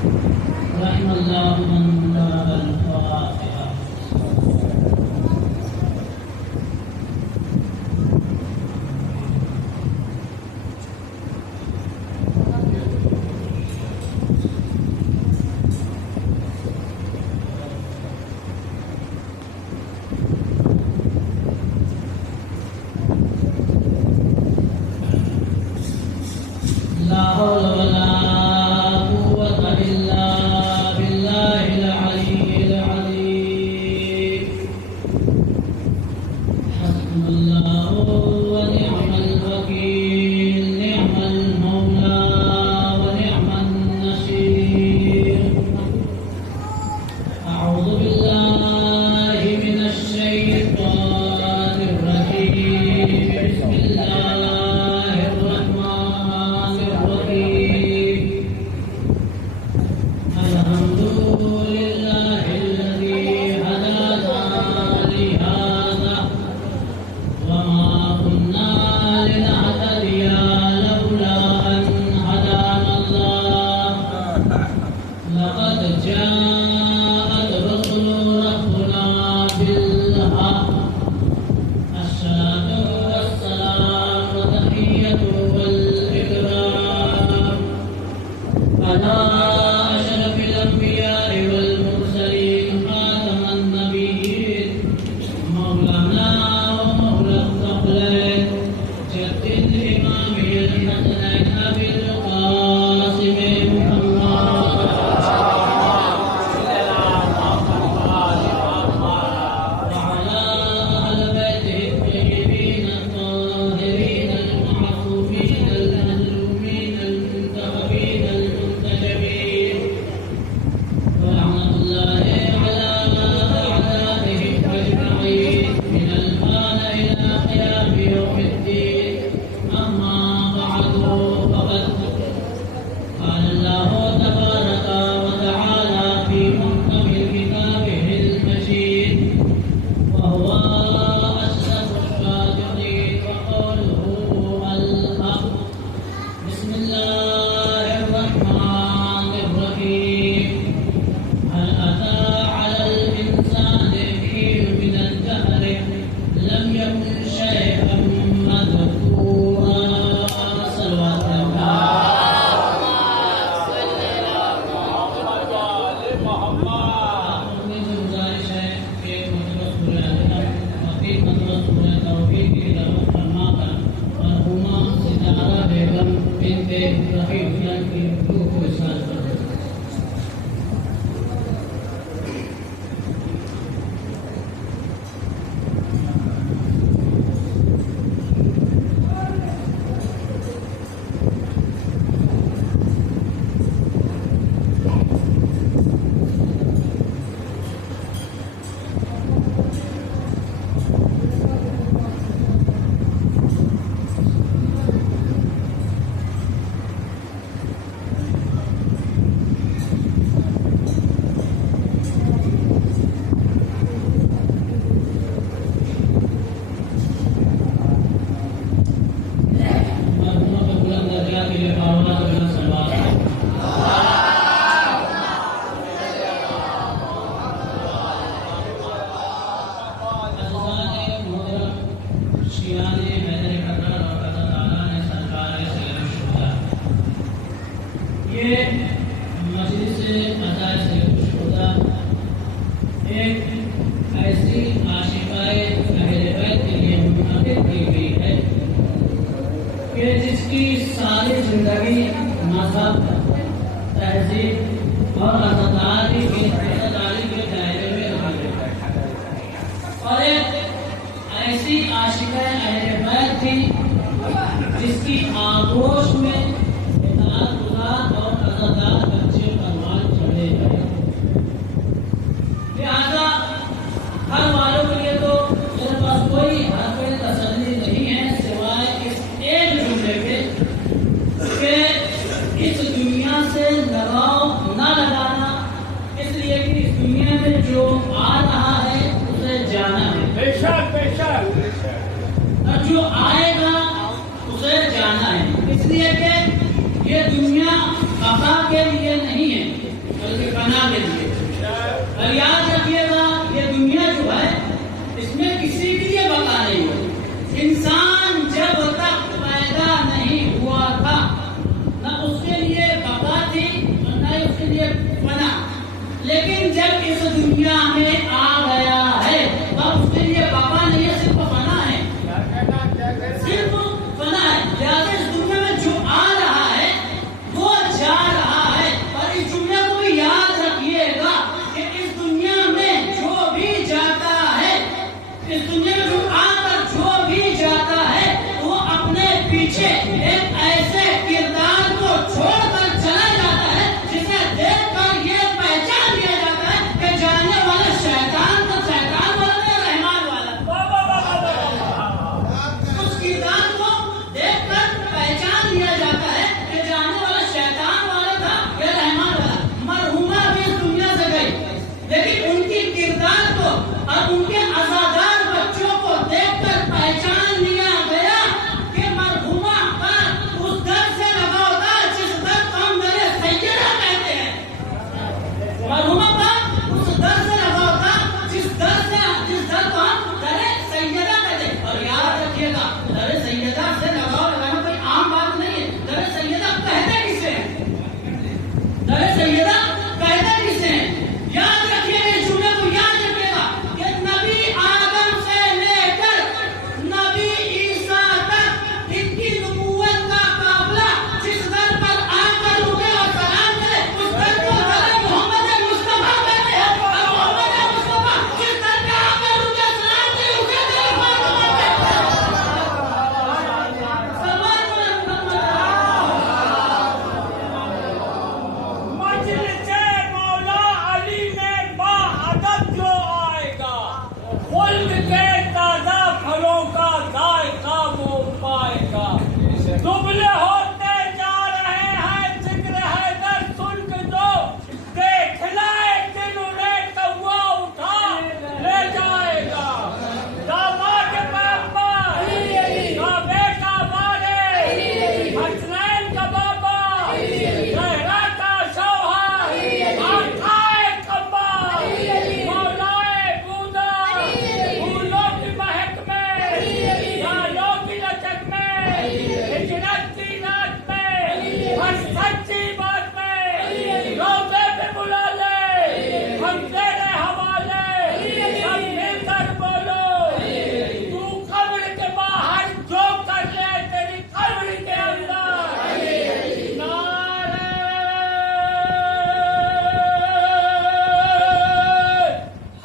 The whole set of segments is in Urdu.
رحم الله من تاب الفاتحة. لا حول ولا قوة إلا بالله العلي العظيم. حسبنا الله ونعم الوكيل، نعم المولى ونعم النصير. أعوذ بالله من الشيطان الرجيم. بسم الله الرحمن الرحيم. الحمد لله الذي هدانا لهذا وما كنا لنهتدي لولا أن هدانا الله. لقد جاءت رسل ربنا بالحق. الصلاة والسلام والتحية والإكرام على أشرف الأنبياء والمرسلين، خاتم النبيين، مولانا ومولى الثقلين، جد الإمام الحسنين أبي القاسم محمد وعلى أهل بيته الطيبين الطاهرين المعصومين المظلومين المنتخبين المنتجبين، ولعنة الله على أعدائهم أجمعين من الآن إلى قيام يوم الدين. أما بعد، فقد قال الله تبارك وتعالى في محكم كتابه المجيد، وهو أصدق الصادقين وقوله الحق. بسم الله الرحمن الرحيم. هل أتى على الإنسان حين من الدهر لم يكن شيئا مذكورا. صلوات الله. مجھے گزارش ہے کہ مرتبہ سورہ الحمد وفی مرتبہ سورہ توحید کی تلاوت فرما کر مرحومہ ستارہ بیگم بنت رفیع حسین کی روح کو احسان کر دیں. مرحومہ کو بلند درجات کے لیے باولا بلند سلوات ہے. عزیزان محترم، شیعان حیدر قدر اور اللہ تعالیٰ نے سرکار سید الشہداء، یہ مجلس عطائے سید الشہداء ایک ایسی عاشقائے اہل بیت کے لیے منعقد کی گئی ہے کہ جس کی ساری زندگی مذہب، تہذیب اور عزاداری کے دائرے میں رہی ہے، اور ایک ایسی عاشقہ اہل بیت تھی جس کی آغوش میں اطاعت گزار اور عزادار بچے پروان چڑھے گئے. لہذا ہر والوں کے لیے تو میرے پاس کوئی حرف تسلی نہیں ہے سوائے اس ایک جملے کے کہ اس دنیا سے لگاؤ نہ لگانا، اس لیے کہ اس دنیا میں جو آ رہا ہے اسے جانا ہے، بے شک اور جو آئے گا اسے جانا ہے. اس لیے کہ یہ دنیا بقا کے لیے نہیں ہے، در سیدہ کہتے کسے ہیں؟ یاد رکھیے گا، اس جملے کو یاد رکھیے گا کہ نبی آدم سے لے کر نبی عیسیٰ تک ان کی نبوت کا قافلہ جس در پر آ کر رکے اور سلام کرے اس در کو حضرت محمد مصطفیٰ کہتے ہیں۔ اور محمد مصطفیٰ جس در پہ آ کر رکے سلام کرے اسے در فاطمہ کہتے ہیں۔ مجلس مولا علی میں باعدد جو آئے گا، خلد کے تازہ پھلوں کا ذائقہ وہ پائے گا۔ دبلے ہوتے جا رہے ہیں ذکر حیدر سن کے دو، دیکھ لائے دن انہیں کوا اٹھا لے جائے گا۔ داماد پاپا کعبے کا بارے، حسنین کا بابا، زہرا کا شوہر، آقائے کعبہ، مولائے بودا، پھولوں کی مہک میں، ڈالوں کی لچک میں، ہجرت کی ناچ میں، ہر سچی بات میں، روزے پہ بلا لے، ہم تیرے حوالے، سب مل کر بولو، تو قبر کے باہر جو کر لے تیری قبر کے اندر۔ نعرہ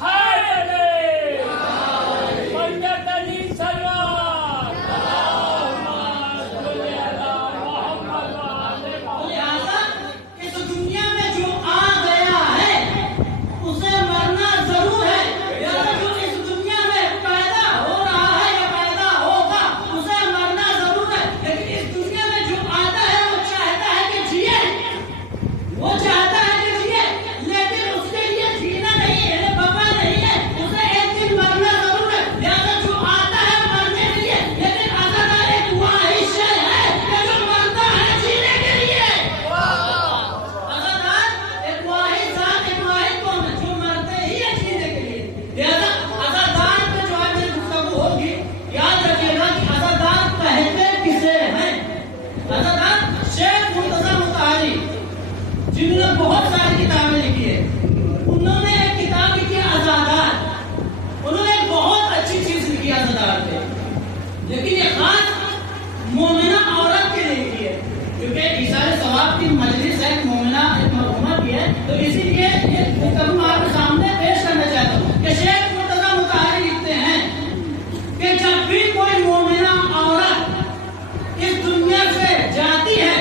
حیدری، پنجت علی سلوات، اللہم صلی علی محمد وعلی محمد۔ لہذا اس دنیا میں جو آ گیا ہے اسے مرنا ضرور ہے۔ لہذا جو اس دنیا میں پیدا ہو رہا ہے یا پیدا ہوگا اسے مرنا ضرور ہے، لیکن اس دنیا میں جو آتا ہے وہ چاہتا ہے کہ جیے، وہ چاہتا ہے کہ جیے، لیکن اس کے لیے جینا نہیں ہے، بقا نہیں ہے، اسے ایک دن مرنا ضرور ہے۔ لہذا جو آتا ہے مرنے کے لیے، لیکن اگر ایک واحد شے ہے کہ جو مرتا ہے جینے کے لیے۔ عزادار ایک واحد ذات، ایک واحد قوم ہے جو مرتے ہی ہے جینے کے لیے۔ لہذا عزادار پہ جو آج میری گفتگو ہوگی، یاد رکھیے گا کہ عزادار کہتے کسے ہیں؟ عزادار شیخ مرتضیٰ مطہری جنہوں نے بہت ساری کتابیں لکھی ہے، انہوں نے ایک کتاب لکھی ہے عزادار۔ انہوں نے ایک بہت اچھی چیز لکھی ہے عزادار پہ، لیکن یہ خاص مومنہ عورت کے لیے لکھی ہے، کیونکہ ایثار ثواب کی مجلس ہے، ایک مومنہ ایک مرحومہ کی ہے، تو اسی لیے یہ گفتگو آپ کے سامنے پیش کرنا چاہتا ہوں کہ شیخ مرتضیٰ مطہری لکھتے ہیں کہ جب بھی کوئی مومنہ عورت اس دنیا سے جاتی ہے،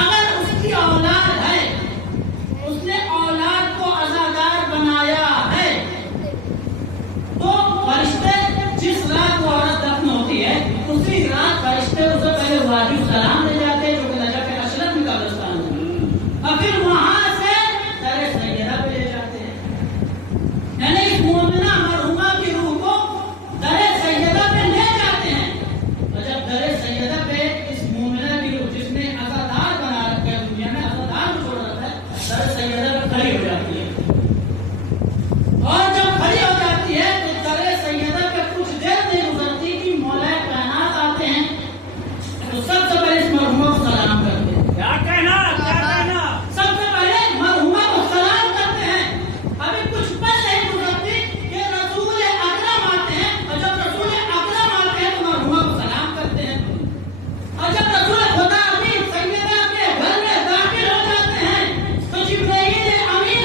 اگر اس کی اولاد ہے، اس نے اولاد کو عزادار بنایا ہے، تو فرشتے جس رات وہ عورت دفن ہوتی ہے اسی رات فرشتے اسے پہلے وادی السلام لے جاتے ہیں جو کہ نجف اشرف میں قبرستان ہے، اور پھر وہاں سے در سیدہ پہ لے جاتے ہیں، یعنی اس مومنہ مرحومہ کی روح کو در سیدہ پہ لے جاتے ہیں، اور جب در سیدہ پہ اس مومنہ کی روح جس نے عزادار بنا رکھا ہے، دنیا میں عزادار کو چھوڑ رکھا ہے، در سیدہ پہ کھڑی ہو جاتی ہے، اور جب کھڑی ہو جاتی ہے تو در سیدہ پہ کچھ دیر نہیں گزرتی کہ مولا کائنات آتے ہیں، تو سب سے پہلے اس مرحومہ کو سلام کرتے ہیں۔ کیا کہنا؟ سب سے پہلے مرحومہ کو سلام کرتے ہیں۔ ابھی کچھ پل نہیں گزرتی کہ رسول اکرم آتے ہیں، اور جب رسول اکرم آتے ہیں تو مرحومہ کو سلام کرتے ہیں، اور جب رسول خدا امین سیدہ کے گھر میں داخل ہو جاتے ہیں تو جبرائیل امین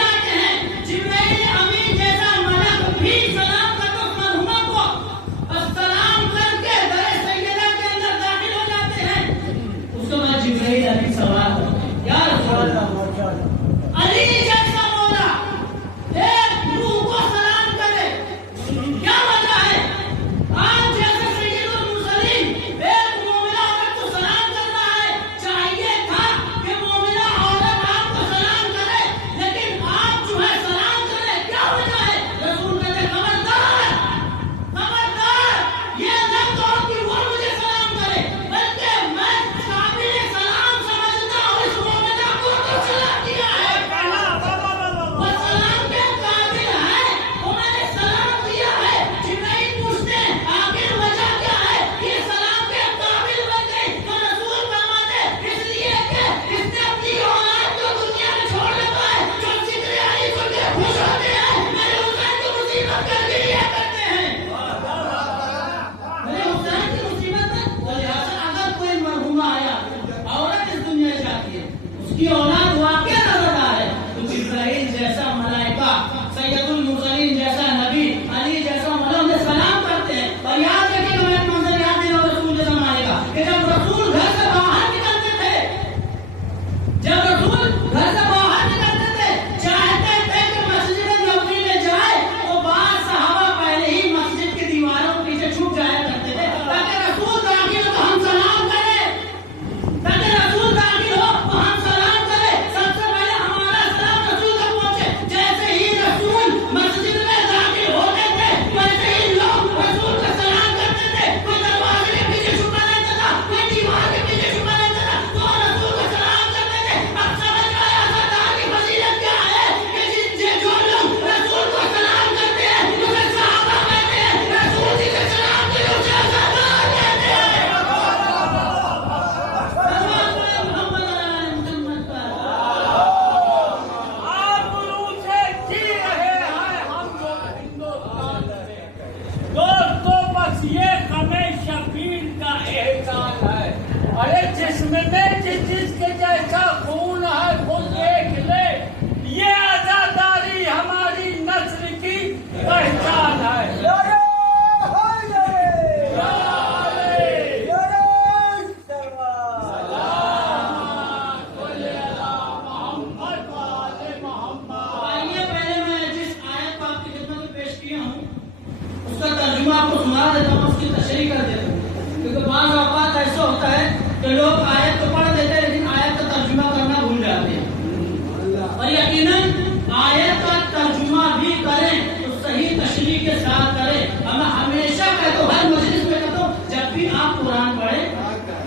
اور یقیناً آیت کا ترجمہ بھی کریں تو صحیح تشریح کے ساتھ کریں. میں ہمیشہ کہتا ہوں، ہر مجلس میں کہتا ہوں، جب بھی آپ قرآن پڑھیں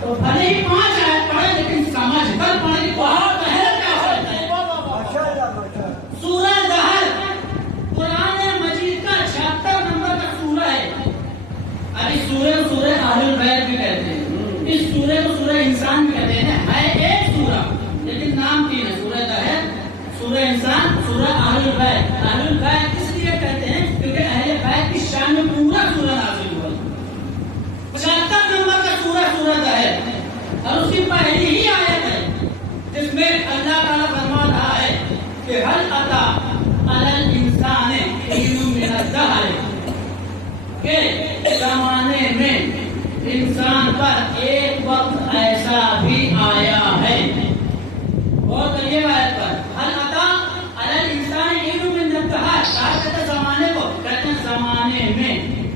تو بھلے ہی 5 آیت پڑھیں لیکن سمجھ کر پڑھیں. بہت اہم کیا ہوتا ہے. سورہ زہر قرآن مجید کا 76 نمبر کا سورہ ہے. ابھی سورہ اہل البیت بھی کہتے ہیں. اس سورہ کو سورہ انسان بھی کہتے ہیں. ہے ایک سورہ لیکن نام 3 ہے. سورہ زہر، سورہ انسان، سورہ اہل البیت. اہل البیت اس لیے کہتے ہیں کیونکہ اہل بیت کی شان میں پورا سورہ نازل ہوا. 75 نمبر کا سورہ زہر، اور اس کی پہلی ہی آیت ہے جس میں اللہ تعالیٰ فرما رہا ہے کہ هل اتى على الانسان حين من الدهر، کہ زمانے میں انسان پر ایک وقت ایسا بھی آیا ہے. بہت قریب آیت پر هل اتى على الانسان حين من الدهر، کہتے ہیں زمانے کو، کہتے ہیں زمانے میں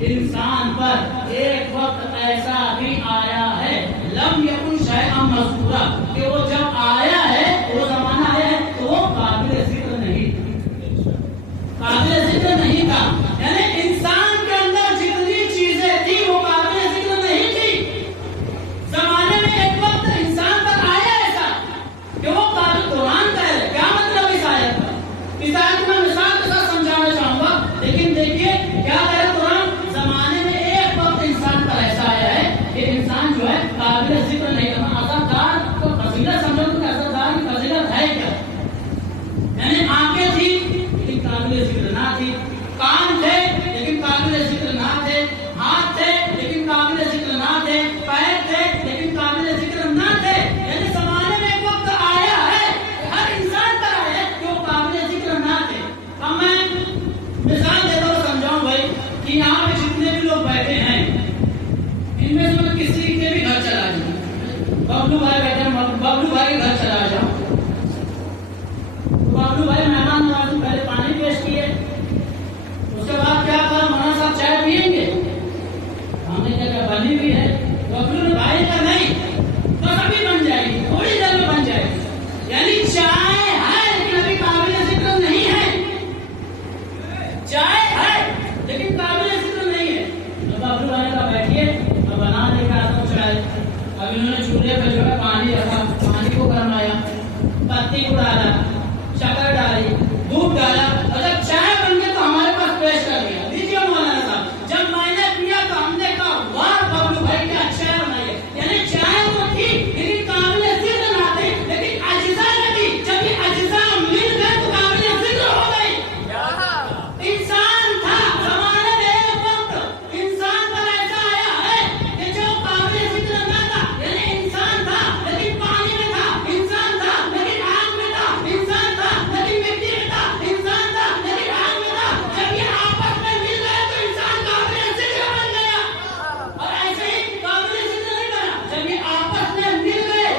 انسان پر ایک وقت ایسا بھی آیا ہے لم یکن شیئا مذکورا، کہ وہ جب آیا ہے، وہ زمانہ آیا ہے تو وہ قابل ذکر نہیں تھا. یعنی انسان کے اندر جتنی چیزیں تھی وہ قابل ذکر نہیں تھی. زمانے میں ایک وقت انسان پر آیا ایسا کہ وہ قابل. قرآن کا ہے. کیا مطلب اس آیت کا؟ اس آیت میں مثال کے ساتھ سمجھانا چاہوں گا، لیکن دیکھیے کیا ہے قرآن. زمانے میں ایک وقت انسان پر ایسا آیا ہے کہ انسان جو ہے قابل ذکر نہیں کرنا. عزادار کو فضیلت سمجھو کہ عزادار کی فضیلت ہے کیا؟ یعنی آنکھیں تھی لیکن قابل ذکر نہ تھی، کان تھے لیکن قابل ذکر نہ تھے، ہاتھ تھے لیکن قابل ذکر نہ تھے، پیر تھے لیکن قابل ذکر نہ تھے. یعنی زمانے میں ایک وقت آیا ہے ہر انسان پر آیا ہے کہ وہ قابل ذکر نہ تھے. اب میں مثال دیتا ہوں سمجھاؤں بھائی کہ یہاں پہ جتنے بھی لوگ بیٹھے ہیں ان میں سے میں کسی کے بھی گھر چلا جاؤں. ببلو بھائی بیٹھے ہیں، ببلو بھائی کے گھر چلا جاؤں. ببلو بھائی مہمان نوازی پہلے پانی پیش کیے، اس کے بعد کیا کہا مولانا صاحب چائے پیئیں گے؟ ہم نے کہا بنی بھی ہے. ببلو نے بھائی کا نہیں تو ابھی بن جائے گی، تھوڑی دیر میں بن جائے گی. یعنی چائے ہے لیکن ابھی قابل ذکر نہیں ہے. چائے ہے لیکن قابل ذکر نہیں ہے. تو ببلو بھائی کا بیٹھیے اور بنا دے گا آپ کو چائے. اب انہوں نے چولہے پہ جو ہے پانی رکھا، پانی کو گرمایا، پتی کو ڈالا، شکر ڈالی، دودھ ڈالا، اور جب چائے بن گئی تو ہمارے پاس پیش کر دیا. دیجیے مولانا صاحب. جب میں نے پیا تو ہم نے کہا واہ ببلو بھائی کیا چائے بنائی ہے. یعنی چائے تو تھی لیکن قابل ذکر نہ تھی، لیکن اجزا نہ تھی. جب یہ اجزا مل گئے تو قابل ذکر ہو گئی. انسان تھا زمانے میں ایک وقت انسان پر ایسا آیا ہے کہ جو قابل ذکر نہ تھا. یعنی انسان تھا لیکن پانی میں تھا، انسان تھا لیکن آگ میں تھا، انسان تھا لیکن مٹی میں تھا، انسان تھا لیکن آگ میں تھا. جب یہ آپس میں مل گئے تو انسان قابل ذکر بن گیا. اور ایسے ہی قابل ذکر نہیں بنا. جب یہ آپس میں مل گئے،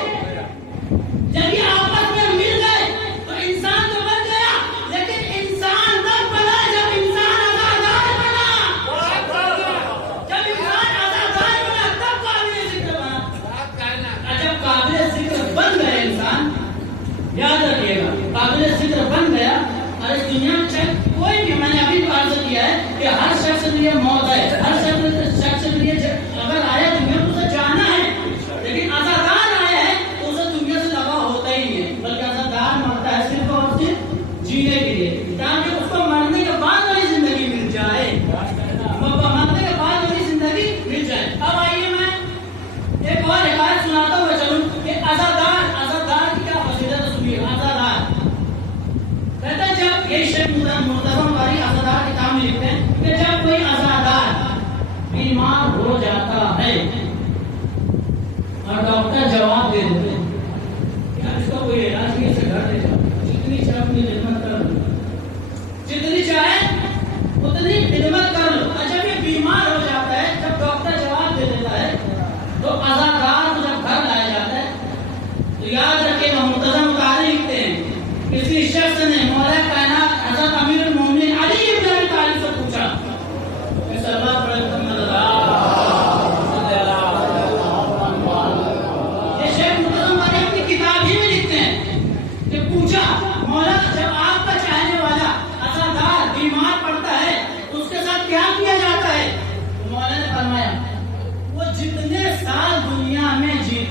جب یہ آپس میں مل گئے تو انسان تو بن گیا، لیکن انسان تب بنا جب انسان عزادار بنا. جب انسان عزادار بنا تب قابل ذکر بنا. جب قابل ذکر بن گئے انسان، یاد رکھیے گا قابل ذکر بن گیا. اور اس دنیا میں چاہے کوئی بھی، میں نے ابھی عرض کیا ہے کہ ہر شخص کے لیے موت ہے، ہر شخص کے لیے اگر آیا دنیا تو اسے جانا ہے. لیکن عزادار آیا ہے تو اسے دنیا سے لگا ہوتا ہی نہیں ہے، بلکہ عزادار مرتا ہے صرف اور صرف جینے کے لیے، تاکہ اس کو مرنے کے بعد والی زندگی مل جائے. مرنے کے بعد والی زندگی مل جائے. اب آئیے میں ایک اور حکایت سناتا ہوا چلوں کہ عزادار کی کیا فضیلت سنیے. عزادار کہتے ہیں جب یہ شیخ محترم والی عزادار کتاب میں لکھتے ہیں کہ جب کوئی عزادار بیمار ہو جاتا ہے اور ڈاکٹر جواب دے دیتے ہیں کہ اس کو کوئی علاج نہیں، اسے گھر لے جاؤ، جتنی چاہے اپنی خدمت کر لو، جتنی چاہے اتنی خدمت کر لو. اور جب یہ بیمار ہو جاتا ہے، جب ڈاکٹر جواب دے دیتا ہے تو عزادار کو جب گھر لایا جاتا ہے تو یاد رکھے گا محترم مقارن لکھتے ہیں کسی شخص نے مولا کائنات حضرت امیر المومنین علی بن ابی طالب سے پوچھا کہ سلوات پڑھ محمد یہ شیخ محترم والی اپنی کتاب ہی میں لکھتے ہیں کہ پوچھا مولا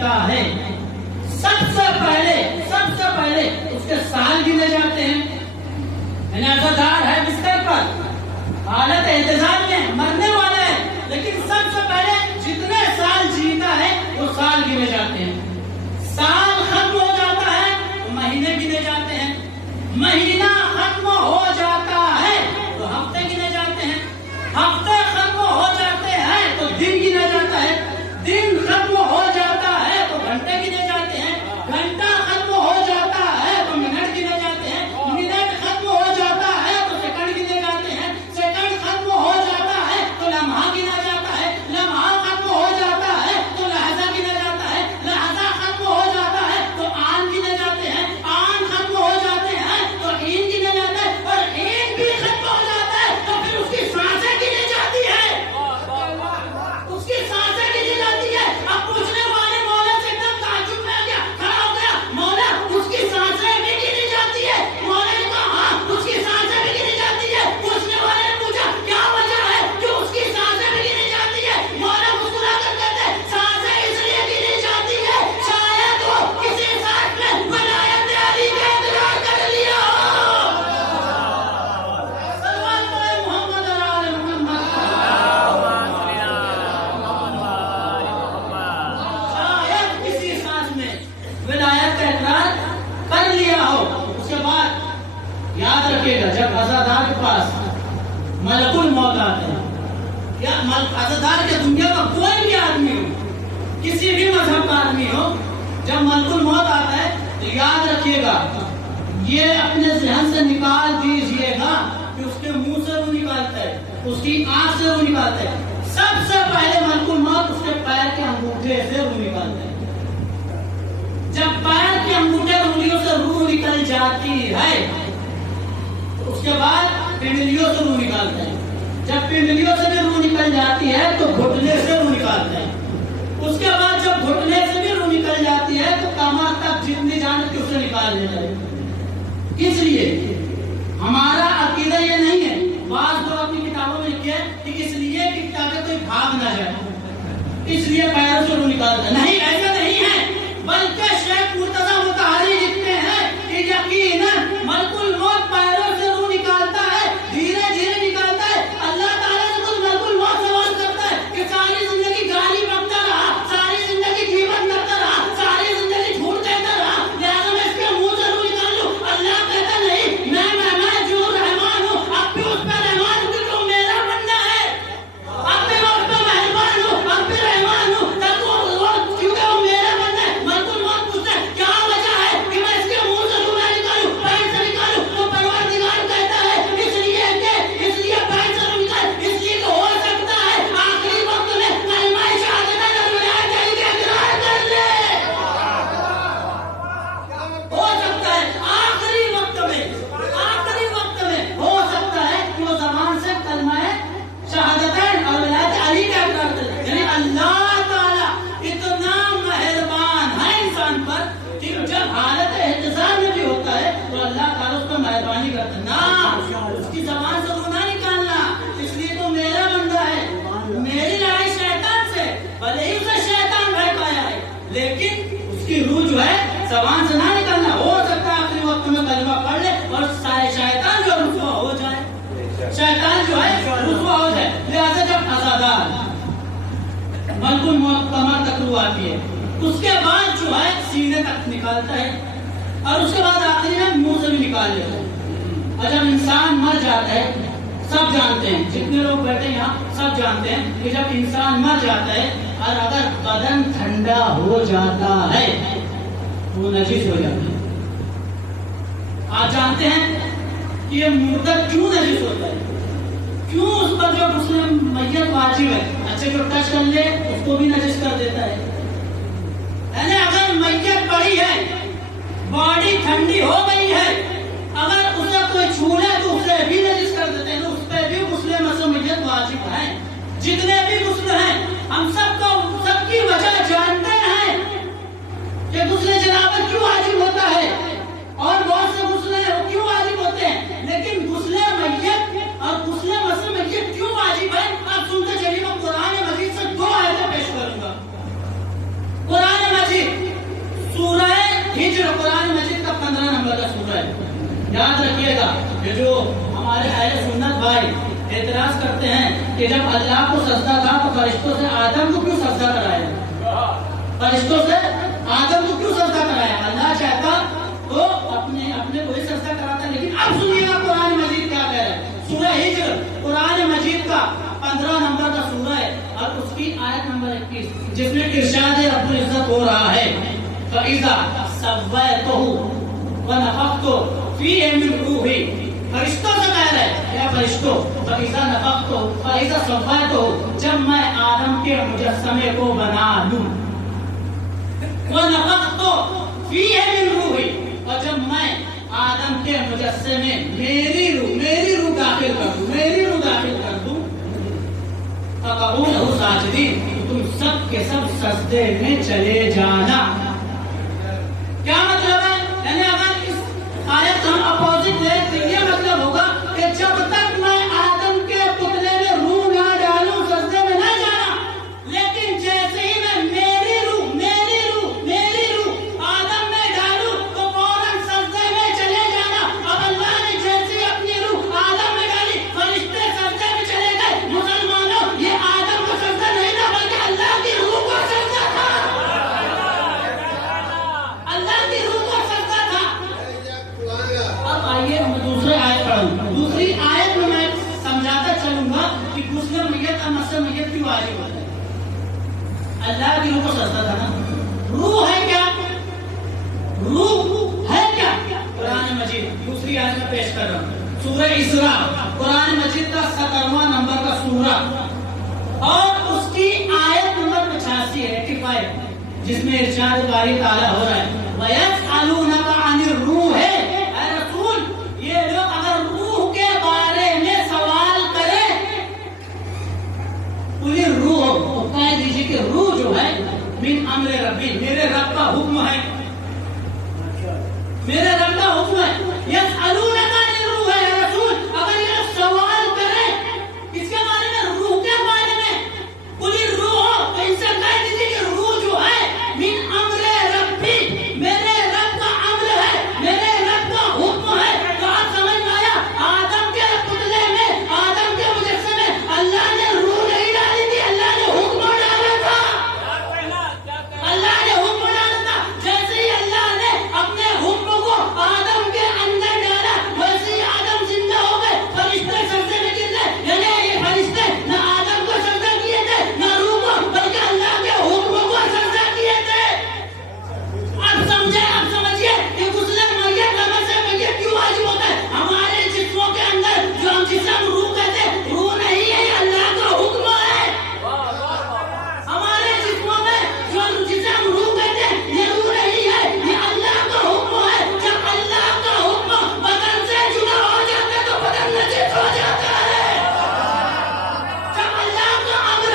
جیتا ہے سب سے پہلے اس کے سال گنے جاتے ہیں. یعنی عزادار ہے بستر پر حالت احتضار میں مرنے والا ہے, لیکن سب سے پہلے جتنے سال جیتا ہے وہ سال گنے جاتے ہیں. سال ختم ہو جاتا ہے تو مہینے گنے جاتے ہیں, مہینہ ختم ہو جاتا ہے تو ہفتے گنے جاتے ہیں, ہفتے ختم ہو جاتے ہیں تو دن گنا جاتا ہے, دن ختم ہو جاتا ہے تو گھنٹے گنے جاتے ہیں, گھنٹہ ختم ہو جاتا ہے تو منٹ گنے جاتے ہیں, منٹ ختم ہو جاتا ہے تو سیکنڈ گنے جاتے ہیں, سیکنڈ ختم ہو جاتا ہے تو لمحہ گنا جاتا ہے, لمحہ ختم ہو جاتا ہے تو لحظہ گنا جاتا ہے, لحظہ ختم ہو جاتا ہے تو آن گنے جاتے ہیں, آن ختم ہو جاتے ہیں تو این گنے جاتا ہے, اور این بھی ختم ہو جاتا ہے تو پھر اس کی سانسیں گنی جاتی ہے, اس کی سانسیں گنی جاتی ہے. اب پوچھنے والے مولا سے ایک دم تعجب میں آ گیا, کھڑا ہو گیا, مولا اس کی سانسیں بھی گنی جاتی ہے. مولا نے کہا ہاں اس کی سانسیں بھی گنی جاتی ہے. پوچھنے والے نے پوچھا کیا وجہ ہے کہ اس کی سانسیں بھی گنی جاتی ہے؟ مولا مسکرا کر کہتے ہیں سانسیں اس لیے گنی جاتی ہے شاید وہ کسی ساتھ میں ولایت علی کا اقرار کر لیا ہو. صلوات پڑھیں محمد اور آل محمد. شاید کسی سانس میں ولایت کا اقرار کر لیا ہو. اس کے بعد یاد رکھیے گا جب عزادار کے پاس ملک الموت آتے ہیں, یا عزادار کے دنیا کا کوئی بھی آدمی ہو, کسی بھی مذہب کا آدمی ہو, جب ملک الموت آتا ہے تو یاد رکھیے گا یہ اپنے ذہن سے نکال دیجئے گا کہ اس کے منہ سے روح نکالتا ہے, اس کی آنکھ سے روح نکالتا ہے. سب سے پہلے ملک الموت اس کے پیر کے انگوٹھے سے روح نکالتا ہے. جب پیر کے انگوٹھے انگلیوں سے روح نکل جاتی ہے تو اس کے بعد پنڈلیوں سے روح نکالتا ہے. جب پنڈلیوں سے بھی روح نکل جاتی ہے تو گھٹنے سے روح نکالتا ہے. اس کے بعد جب گھٹنے سے بھی روح نکل جاتی ہے تو کمر تک جتنی جان کی اسے نکال دیتا ہے. اس لیے ہمارا عقیدہ یہ نہیں ہے, بعض لوگ اپنی کتابوں میں لکھے کہ اس لیے کہ تاکہ کوئی بھاگ نہ جائے اس لیے پیروں سے روح نکالتا ہے. نہیں, ایسا نہیں ہے, بلکہ شیخ مرتضی مطہری لکھتے ہیں کہ یقیناً ملک الموت پیروں سے روح نکالتا ہے, دھیرے دھیرے نکالتا ہے. اللہ تعالیٰ سے خود ملک الموت سوال کرتا ہے کہ ساری زندگی گالی بکتا رہا, ساری زندگی غیبت کرتا رہا, ساری زندگی جھوٹ کہتا رہا, لہٰذا میں اس کے منہ سے روح نکال لوں. اللہ کہتا نہیں, میں جو رحمان ہوں اب بھی اس پہ رحمان ہوں کیونکہ وہ میرا بندہ ہے, اب بھی میں اس پہ مہربان ہوں, اب بھی رحمان ہوں کیونکہ وہ میرا بندہ ہے. ملک الموت پوچھتا ہے کیا وجہ ہے کہ میں اس کے منہ سے روح نہ نکالوں, پیر سے نکالوں؟ تو پروردگار کہتا ہے اس لیے پیر سے روح نکال, اس لیے کہ ہو سکتا ہے آخری وقت میں کلمہ شہادت اور ولایت علی کا اقرار کر لے. ہو سکتا ہے آخری وقت میں ہو سکتا ہے کہ وہ زبان سے کلمہ شہادتین اور ولایت علی کا اقرار کر لے. یعنی اللہ تعالیٰ اتنا مہربان ہے انسان پر کہ جب حالت احتضار میں بھی ہوتا ہے تو اللہ تعالیٰ اس پر مہربانی کرتا ہے. نہ, اس کی زبان سے روح نہ نکالنا, اس لیے تو میرا بندہ ہے. میری لڑائی شیطان سے, بھلے ہی اسے شیطان بھڑکایا ہے, لیکن اس کی روح جو ہے زبان سے نہ نکالنا. ہو سکتا ہے آخری وقت میں کلمہ پڑھ لے اور شیطان جو رسوا ہو جائے, شیطان جو ہے رسوا ہو جائے. لہٰذا جب عزادار ملک الموت کمر تک روح آتی ہے, اس کے بعد جو ہے سینے تک نکالتا ہے, اور اس کے بعد آخری میں منہ سے بھی نکال لیتا ہے. اور جب انسان مر جاتا ہے, سب جانتے ہیں, جتنے لوگ بیٹھے ہیں یہاں سب جانتے ہیں کہ جب انسان مر جاتا ہے اور اگر بدن ٹھنڈا ہو جاتا ہے تو وہ نجس ہو جاتا ہے. آپ جانتے ہیں کہ یہ مردہ کیوں نجس ہوتا ہے, کیوں اس پر جو غسل میت واجب ہے, اچھا جو ٹچ کر لے اس کو بھی نجس کر دیتا ہے. یعنی اگر میت پڑی ہے, باڈی ٹھنڈی ہو گئی ہے, اگر اسے کوئی چھو لے تو اسے بھی نجس کر دیتے ہیں. اس پہ بھی غسل میت واجب ہے. جتنے بھی غسل ہیں ہم سب کی وجہ جانتے ہیں کہ غسل جنابت کیوں واجب ہوتا ہے اور بہت سے غسل کیوں واجب ہوتے ہیں, لیکن غسل میت اور غسل میت کیوں واجب ہے آپ سنتے چلیے. میں قرآن مجید سے 2 آیتیں پیش کروں گا. قرآن مجید یاد رکھیے گا یہ جو ہمارے اہل سنت بھائی اعتراض کرتے ہیں کہ جب اللہ کو سجدہ تھا تو فرشتوں سے آدم کو کیوں سجدہ کرایا؟ فرشتوں سے آدم کو کیوں سجدہ کرایا؟ اللہ چاہتا تو اپنے وہی سجدہ کراتا. لیکن اب سنیے گا قرآن مجید کیا کہہ رہا ہے. سورہ ہجر قرآن مجید کا 15 نمبر کا سورہ ہے اور اس کی آیت نمبر 21 جس میں ارشاد رب العزت ہو رہا ہے فَإِذَا سَوَّيْتُهُ وَنَفَخْتُ فِيهِ مِنْ رُوحِي. فرشتوں سے کہہ رہے ہیں کیا فرشتوں فَإِذَا نَفَخْتُ فَإِذَا سَوَّيْتُهُ جب میں آدم کے مجسمے کو بنا لوں وَنَفَخْتُ فِيهِ مِنْ رُوحِي اور جب میں آدم کے مجسمے میری روح داخل کر دوں فَقَعُوا لَهُ سَاجِدِينَ تم سب کے سب سجدے میں چلے جانا. کیا مطلب ہے؟ یعنی اگر اس آیت ہم اپوزٹ لیں تو یہ مطلب ہوگا کہ جب تک میں آدم کے پتلے میں روح نہ ڈالوں سجدے میں نہ جانا. لیکن جیسے ہی میں میری روح آدم میں ڈالوں تو فوراً سجدے میں چلے جانا. اب اللہ نے جیسے ہی اپنی روح آدم میں ڈالی فرشتے سجدے میں چلے گئے. مسلمانوں یہ آدم کو سجدہ نہیں تھا بلکہ اللہ کی روح کو سجدہ تھا. اللہ کی روح کو سجدہ تھا. اب آئیے میں دوسری آیت پڑھوں. دوسری آیت میں میں سمجھاتا چلوں گا کہ غسل میت اور مس میت کیوں واجب ہوتا ہے. اللہ کی روح کو سجدہ تھا نا. روح ہے کیا؟ قرآن مجید دوسری آیت میں پیش کر رہا ہوں. سورہ اسراء قرآن مجید کا 17واں نمبر کا سورہ اور اس کی آیت نمبر 85 ہے 85 جس میں ارشاد باری تعالیٰ ہو رہا ہے وَيَسْأَلُونَكَ عَنِ الرُّوحِ. اے رسول یہ لوگ اگر روح کے بارے میں سوال کریں قُلِ الرُّوحُ تو کہہ دیجیے کہ روح جو ہے من امر ربی میرے رب کا حکم ہے. میرے رب کا حکم ہے. یسألونک عن الروح ہے رسول اگر یہ سوال کریں اس کے بارے میں روح کے بارے میں قل الروح تو ان سے کہہ دیجیے کہ روح جو ہے من امر ربی میرے رب کا امر ہے میرے رب کا حکم ہے. تو آپ سمجھ میں آیا آدم کے پتلے میں آدم کے مجسمے میں اللہ نے روح نہیں ڈالی تھی اللہ نے حکم ڈالا تھا. اللہ نے حکم ڈالا تھا. جیسے ہی اللہ نے اپنے حکم کو آدم کے اندر ڈالا ویسے ہی آدم زندہ ہو گئے. فرشتے سجدے میں گر گئے. یعنی یہ فرشتے نہ آدم کو سجدہ کیے تھے نہ روح کو بلکہ اللہ کے حکم کو سجدہ کیے تھے. اب سمجھیے کہ غسل میت اور مس میت کیوں واجب ہوتا ہے. ہمارے جسموں کے اندر جو ہم جسم روح کہتے ہیں روح نہیں ہے یہ اللہ کا حکم ہے. ہمارے جسموں میں جو ہم جسم روح کہتے ہیں یہ روح نہیں ہے یہ اللہ کا حکم ہے. جب اللہ کا حکم بدن سے جدا ہو جاتا ہے تو بدن نجس ہو جاتا ہے. جب اللہ کا امر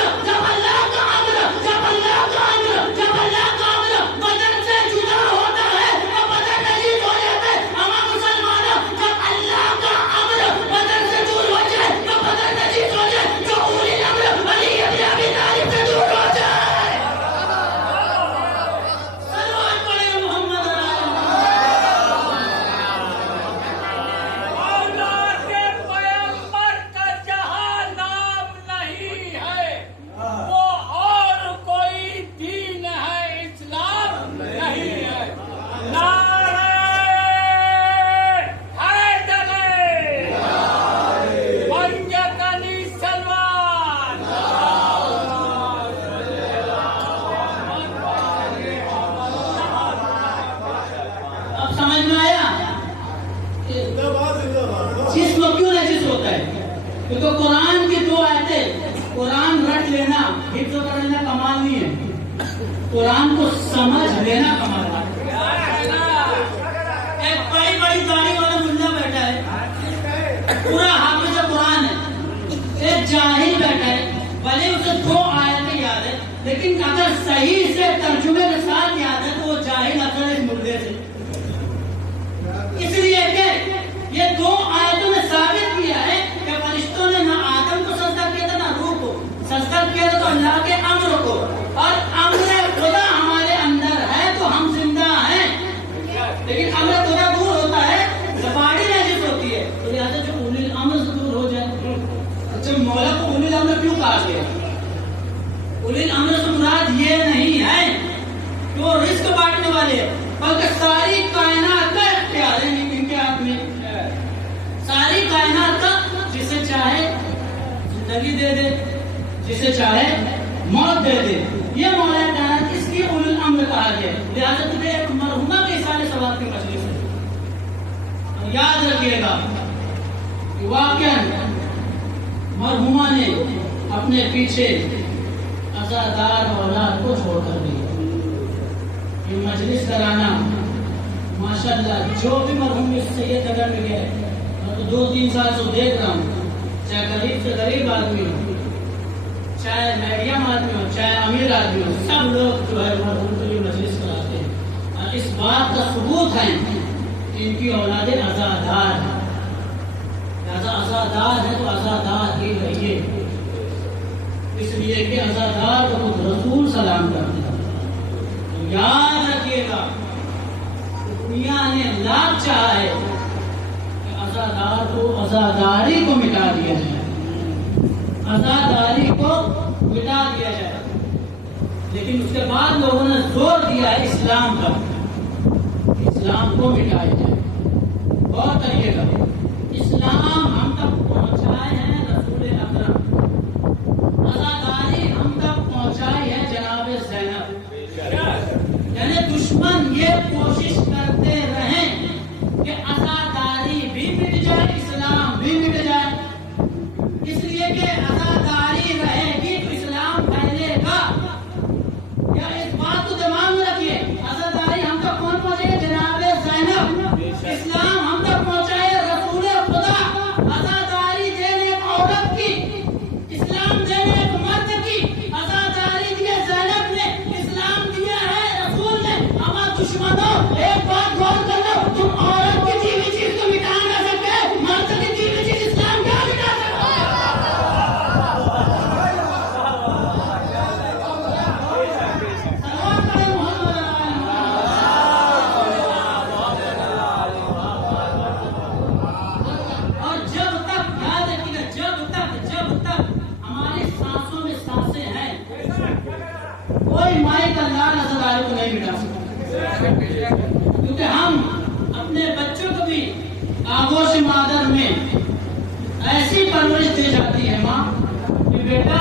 بدن سے جدا ہوتا ہے تو بدن نجس ہو جاتا ہے. ہمارے مسلمانوں جب اللہ کا امر بدن سے دور ہو جائے تو بدن نجس ہو جائے. جو اولی الامر علی ابن ابی طالب سے دور ہو جائے. صلوات پڑھیں محمد اللہ کے پیغمبر کا جہاں نام نہیں ہے وہ اور کوئی دین ہے اسلام نہیں ہے. نعرہ حیدری پنجتنی سلوان. اب سمجھ میں آیا جسم کیوں نجس ہوتا ہے. کیونکہ قرآن کی دو آیتیں قرآن رٹ لینا حفظ کر لینا کمال نہیں ہے. قرآن کو سمجھ لینا کمال ہے. ایک بڑی داڑھی والا ملا بیٹھا ہے پورا حافظ قرآن ہے. ایک جاہل بیٹھا ہے بھلے اسے 2 آیتیں یاد ہے لیکن اگر صحیح سے ترجمے کے ساتھ یاد ہے تو وہ جاہل اثر اس مردے سے. اس لیے کہ یہ 2 آیتوں نے ثابت کیا ہے کہ فرشتوں نے نہ آدم کو سجدہ کیا تھا نہ روح کو. سجدہ کیا تھا تو اللہ کے امر کو. اور امر خدا ہمارے اندر ہے تو ہم زندہ ہیں. لیکن امر خدا دور ہوتا ہے زبانی زندگی دے دے، جسے چاہے موت دے دے. یہ مولا کائنات، اس کی اولو الامر کہا گیا. لہٰذا تمہیں ایک مرحومہ کے اثار ثواب کی مجلس ہے. یاد رکھیے گا کہ واقعاً مرحومہ نے اپنے پیچھے عزادار اولاد کو چھوڑ کر دی. یہ مجلس کرانا ماشاءاللہ، جو بھی مرحوم اس سے یہ قدر میں گئے، میں تو 2-3 سال سے دیکھ رہا ہوں، چاہے غریب سے غریب آدمی ہو، چاہے میڈیم آدمی ہو، چاہے امیر آدمی ہو، سب لوگ جو ہے مرحوم کے لیے مجلس کراتے ہیں. اور اس بات کا ثبوت ہے کہ ان کی اولادیں عزادار ہیں. لہٰذا عزادار ہے تو عزادار ہی رہیے، اس لیے کہ عزادار کو خود رسول سلام کرتے ہیں. یاد رکھیے گا، دنیا نے لاکھ چاہا ہے کہ عزادار کو عزاداری کو مٹا دیا جائے، عزاداری کو مٹا دیا جائے، لیکن اس کے بعد لوگوں نے زور دیا ہے اسلام پر، اسلام کو مٹایا جائے. غور کریے گا، اسلام ہم تک پہنچائے ہیں رسول اکرم، عزاداری ہم تک پہنچائی ہے جناب زینب. یعنی دشمن یہ کوشش کرتے رہیں کہ عزاداری بھی مٹ جائے، اسلام بھی مٹ جائے. اس لیے کہ عزاداری رہے گی تو اسلام پھیلے گا. یا اس بات کو دماغ میں رکھیے، عزاداری ہم تک کون پہنچے؟ جناب زینب. اسلام ہم تک پہنچائے رسول خدا. عزاداری دینے ایک عورت کی، اسلام دینے ایک مرد کی. عزاداری دیے زینب نے، اسلام دیا ہے رسول نے. ہمارے دشمنوں ایک بات غور کر لو، تم عورت کی دی ہوئی چیز کو مٹا نہ سکتے، مرد کی دی ہوئی چیز اسلام کیا مٹا سکتا ہے؟ اور جب تک یاد رکھیے گا، جب تک ہماری سانسوں میں سانسیں ہیں، کوئی مائی کا لال عزاداری کو نہیں مٹا سکتا. کیونکہ ہم اپنے بچوں کو بھی آغوش مادر میں ایسی پرورش دی جاتی ہے ماں کہ بیٹا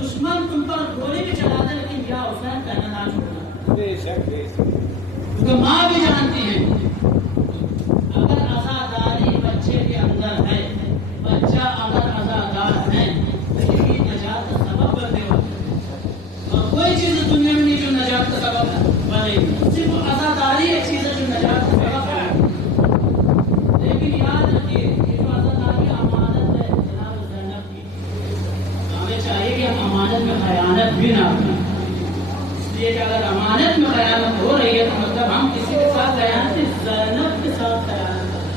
دشمن تم پر گولی بھی چلا دے لیکن یا حسین کہنا نہ چھوڑنا. کیونکہ ماں بھی جانتی ہے اگر عزاداری بچے کے اندر ہے، بچہ اگر عزادار ہے تو یہی نجات کا سبب بننے والا ہے. اور کوئی چیز دنیا میں نہیں جو نجات کا سبب بنے گی، صرف عزاداری ایک چیز ہے جو نجات کا سبب ہے. لیکن یاد رکھیے، یہ جو عزاداری امانت ہے جناب زینب کی، ہمیں چاہیے کہ ہم امانت میں خیانت بھی نہ کریں. اس لیے کہ اگر امانت میں خیانت ہو رہی ہے تو مطلب ہم کسی کے ساتھ خیانت نہیں، زینب کے ساتھ خیانت کریں.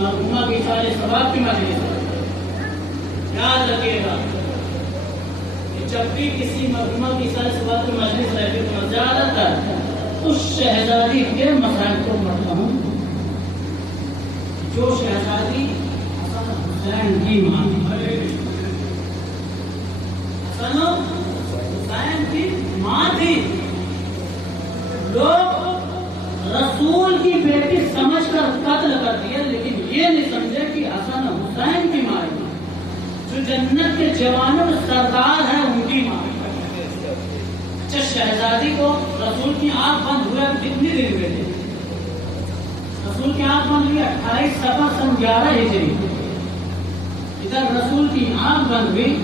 مرحومہ کی سارے ثواب کی مجلس ہے. یاد رکھیے گا کہ جب بھی کسی مرحومہ کی سارے ثواب کی مجلس رہتی ہے تو زیادہ تر اس شہزادی کے مسائل کو پڑھتا ہوں جو شہزادی حسین کی ماں تھی. حسن حسین کی ماں تھی. لوگ رسول کی بیٹی سمجھ کر قتل کر دیا، لیکن یہ نہیں سمجھے کہ حسن حسین کی ماں ہے، جو جنت کے جوانوں کے سردار ہیں ان کی ماں. اچھا، شہزادی کو رسول کی آنکھ بند ہوئے کتنے دن ہوئے تھے؟ رسول کی آنکھ بند ہوئی 28 صفر سن 11 ہجری. ادھر رسول کی آنکھ بند ہوئی،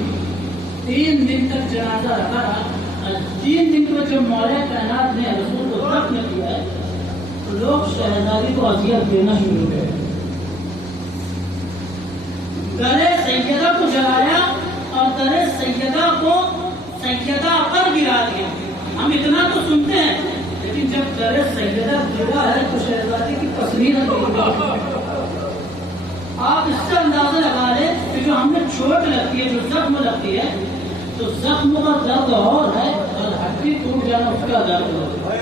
3 دن تک جنازہ رکھا رہا. 3 دن کو جب مولا کائنات نے رسول کو دفن کیا ہے تو لوگ شہزادی کو اذیت دینا شروع ہو گئے. گلے سیدہ کو جلایا اور گلے سیدہ کو سیدہ پر گرا دیا. ہم اتنا تو سنتے ہیں، لیکن جب گلے سیدہ گرا ہے تو شہزادی کی تصویر آپ اس سے اندازہ لگا لیں کہ جو ہمیں چوٹ لگتی ہے، جو زخم لگتی ہے، تو زخم کا درد اور ہے اور ہڈی ٹوٹ جانا اس کا درد ہے.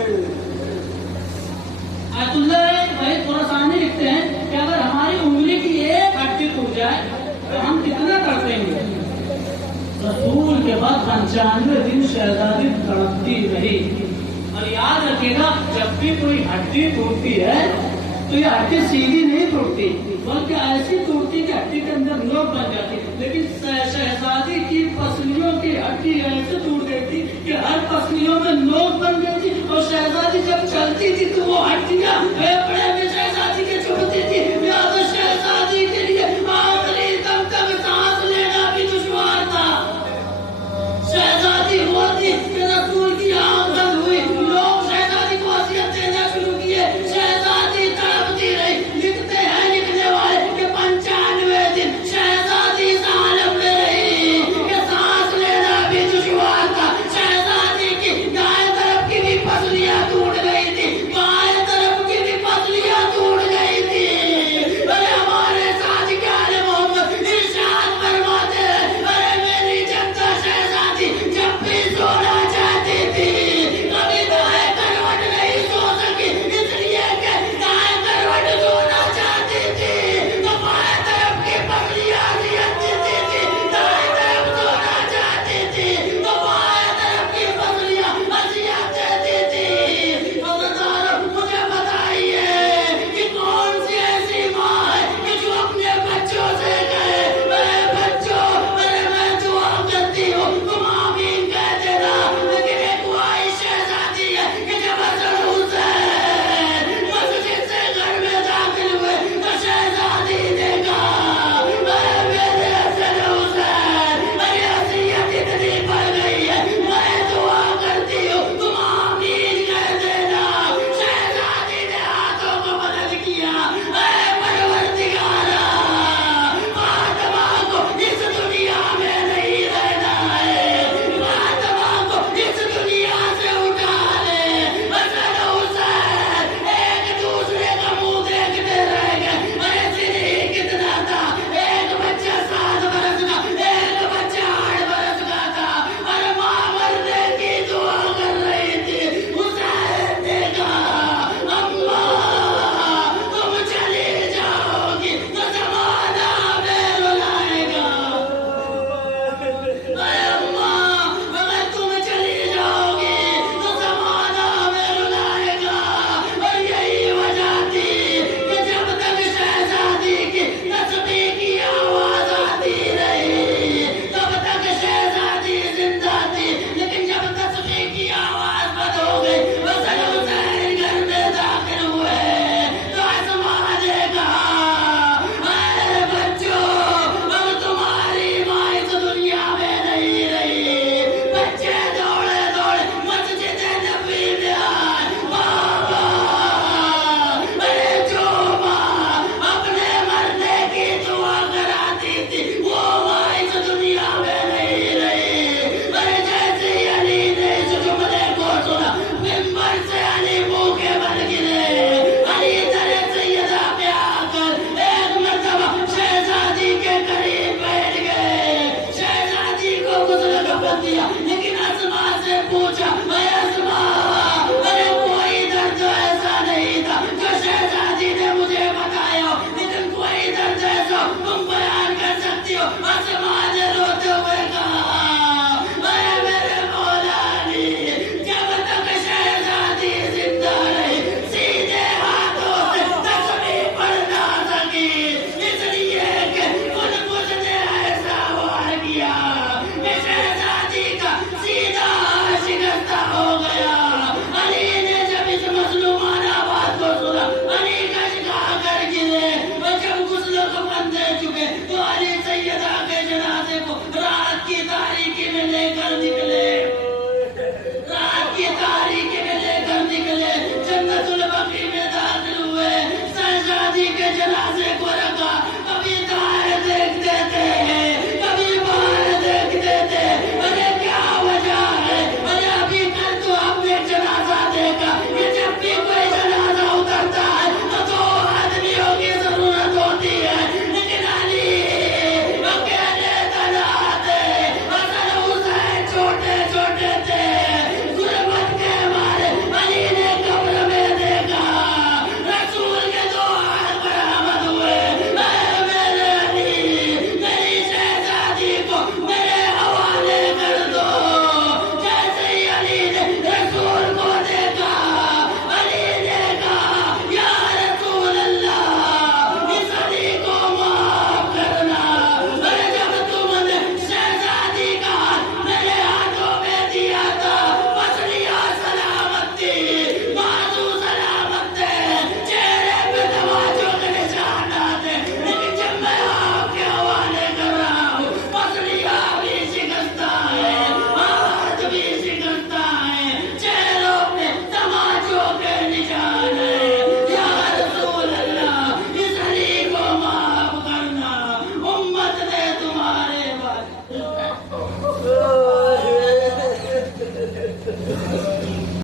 آیت اللہ بھائی قرآن لکھتے ہیں کہ اگر ہماری انگلی کی ایک ہڈی ٹوٹ جائے تو ہم کتنا کرتے ہیں. رسول کے بعد 95 دن شہزادی تڑپتی رہی. اور یاد رکھیے گا، جب بھی کوئی ہڈی ٹوٹتی ہے تو یہ ہڈی سیدھی نہیں ٹوٹتی بلکہ ایسی ٹوٹتی کہ ہڈی کے اندر نوک بن جاتی. لیکن شہزادی کی پسلیوں کی ہڈی ایسے ٹوٹ گئی تھی کہ ہر پسلیوں میں نوک بن گئی تھی اور شہزادی جب چلتی تھی تو وہ ہڈیاں